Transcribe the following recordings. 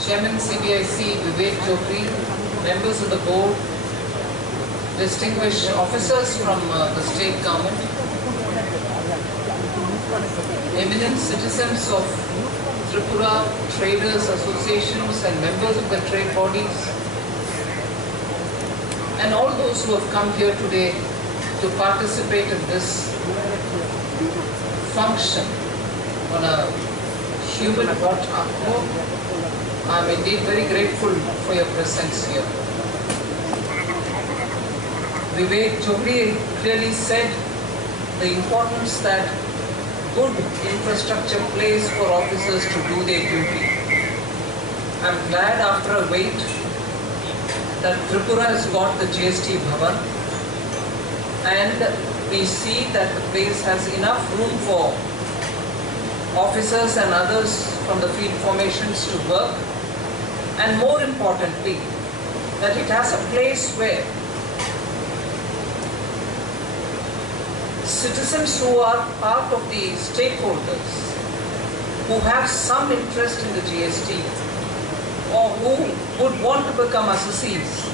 Chairman CBIC Vivek Chopri, members of the board, distinguished officers from the state government, eminent citizens of Tripura, traders, associations and members of the trade bodies, and all those who have come here today to participate in this function on a human hot. I'm indeed very grateful for your presence here. Vivek Chopri clearly said the importance that good infrastructure plays for officers to do their duty. I'm glad after a wait that Tripura has got the GST Bhavan, and we see that the place has enough room for officers and others from the field formations to work, and more importantly, that it has a place where citizens who are part of the stakeholders, who have some interest in the GST, or who would want to become assessees,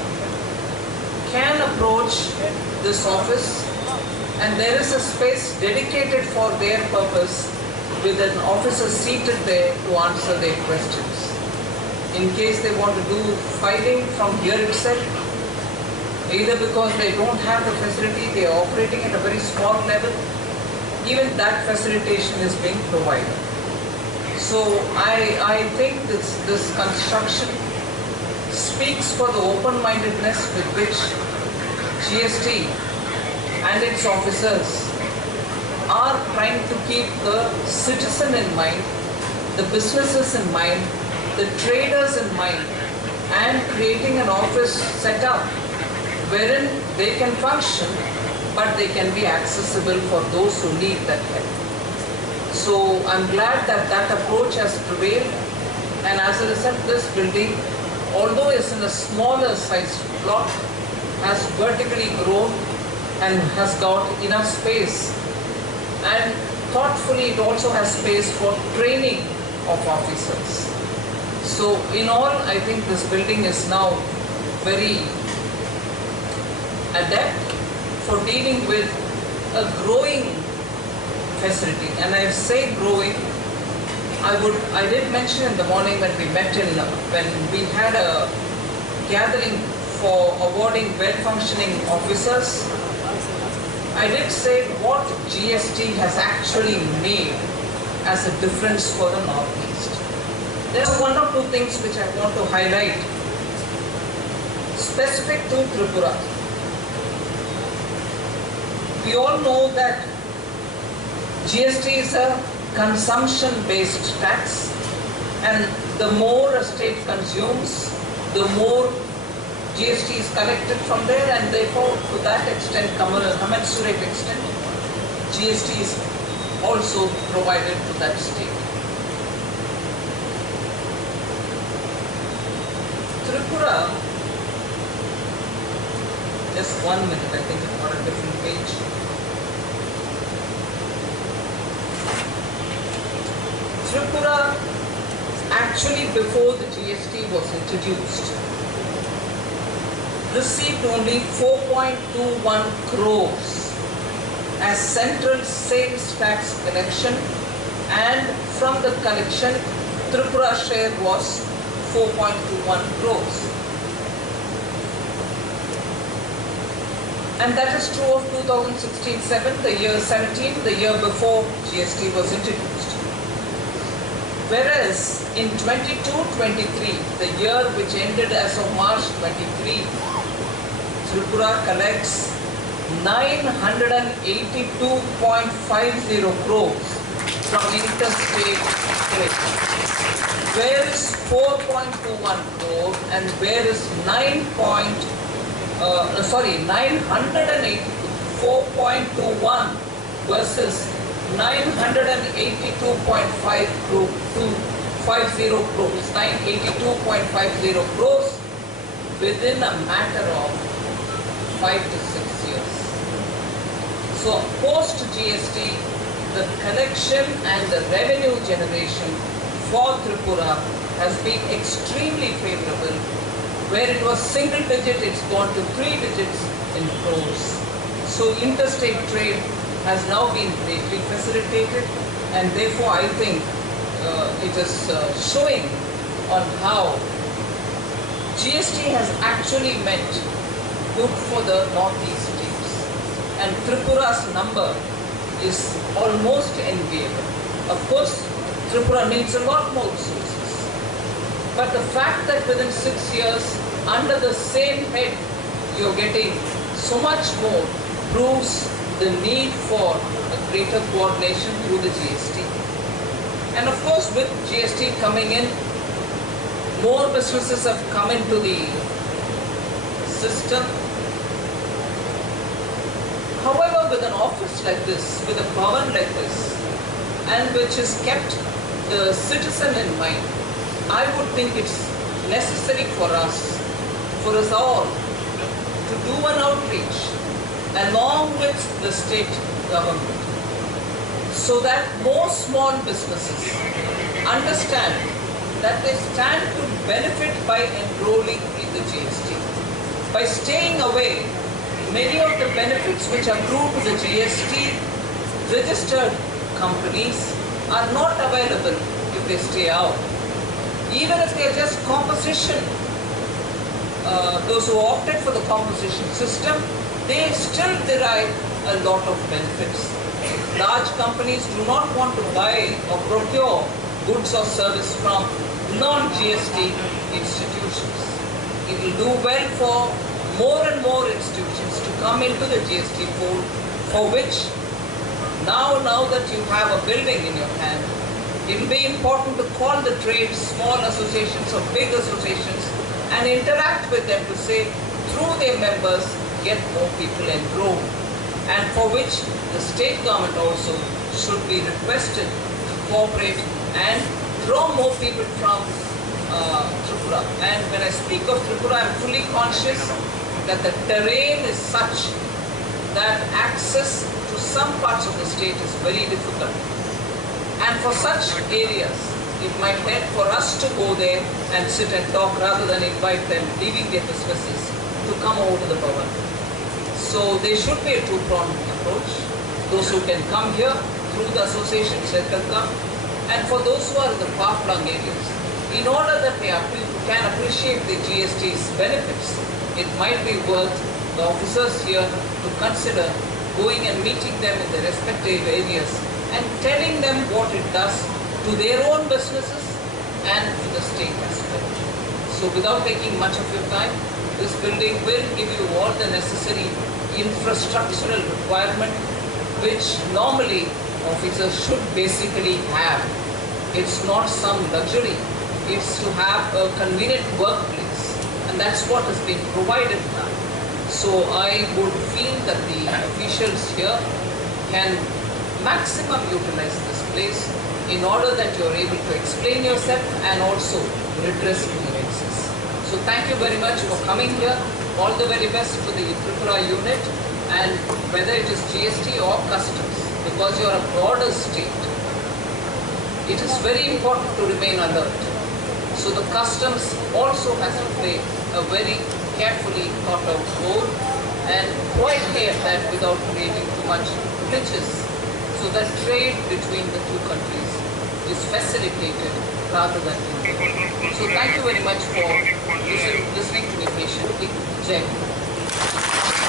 can approach this office, and there is a space dedicated for their purpose with an officer seated there to answer their questions. In case they want to do filing from here itself, either because they don't have the facility, they are operating at a very small level, even that facilitation is being provided. So I think this construction speaks for the open-mindedness with which GST and its officers are trying to keep the citizen in mind, the businesses in mind, the traders in mind, and creating an office setup wherein they can function, but they can be accessible for those who need that help. So I'm glad that that approach has prevailed, and as a result, this building, although it's in a smaller sized plot, has vertically grown and has got enough space, and thoughtfully it also has space for training of officers. So in all, I think this building is now very adept for dealing with a growing facility. And I say growing, I did mention in the morning when we met when we had a gathering for awarding well-functioning officers, I did say what GST has actually made as a difference for the Northeast. There are one or two things which I want to highlight specific to Tripura. We all know that GST is a consumption-based tax, and the more a state consumes, the more GST is collected from there, and therefore to that extent, commensurate extent, GST is also provided to that state. Tripura, just 1 minute, I think it's on a different page. Tripura, actually before the GST was introduced, received only 4.21 crores as central sales tax collection, and from the collection, Tripura's share was 4.21 crores. And that is true of 2016-17, the year 17, the year before GST was introduced. Whereas in 22-23, the year which ended as of March 23, Tripura collects 982.50 crores from interstate trade. Where is 4.21 crore and where is 984.21 versus 982.50 crores, 982.50 crores within a matter of 5 to 6 years. So post GST, the collection and the revenue generation for Tripura has been extremely favorable. Where it was single digit, it's gone to 3 digits in crores. So interstate trade has now been greatly facilitated, and therefore I think it is showing on how GST has actually meant good for the northeast states, and Tripura's number is almost enviable. Of course, Tripura needs a lot more resources, but the fact that within 6 years, under the same head, you're getting so much more proves the need for a greater coordination through the GST. And of course, with GST coming in, more businesses have come into the system. However, with an office like this, with a bhavan like this, and which has kept the citizen in mind, I would think it's necessary for us all, to do an outreach along with the state government, so that more small businesses understand that they stand to benefit by enrolling in the GST. By staying away, many of the benefits which accrue to the GST registered companies are not available if they stay out. Even if they are just composition, those who opted for the composition system, they still derive a lot of benefits. Large companies do not want to buy or procure goods or service from non-GST institutions. It will do well for more and more institutions to come into the GST fold, for which now that you have a building in your hand, it will be important to call the trade, small associations or big associations, and interact with them to say, through their members, get more people enrolled. And for which the state government also should be requested to cooperate and draw more people from Tripura. And when I speak of Tripura, I am fully conscious that the terrain is such that access to some parts of the state is very difficult. And for such areas, it might help for us to go there and sit and talk rather than invite them, leaving their businesses, to come over to the bhavan. So there should be a two-pronged approach. Those who can come here through the associations, let them come. And for those who are in the far-flung areas, in order that they can appreciate the GST's benefits, it might be worth the officers here to consider going and meeting them in their respective areas and telling them what it does to their own businesses and to the state as well. So without taking much of your time, this building will give you all the necessary infrastructural requirement which normally officers should basically have. It's not some luxury, it's to have a convenient workplace, and that's what has been provided now. So I would feel that the officials here can maximum utilize this place in order that you're able to explain yourself and also redress grievances. So thank you very much for coming here. All the very best to the Tripura unit, and whether it is GST or customs, because you're a broader state, it is very important to remain alert. So the customs also has to play a very carefully thought out role, and quietly at that without creating too much glitches, so that trade between the two countries is facilitated rather than hindered. So thank you very much for listening to me patiently. Jai Hind.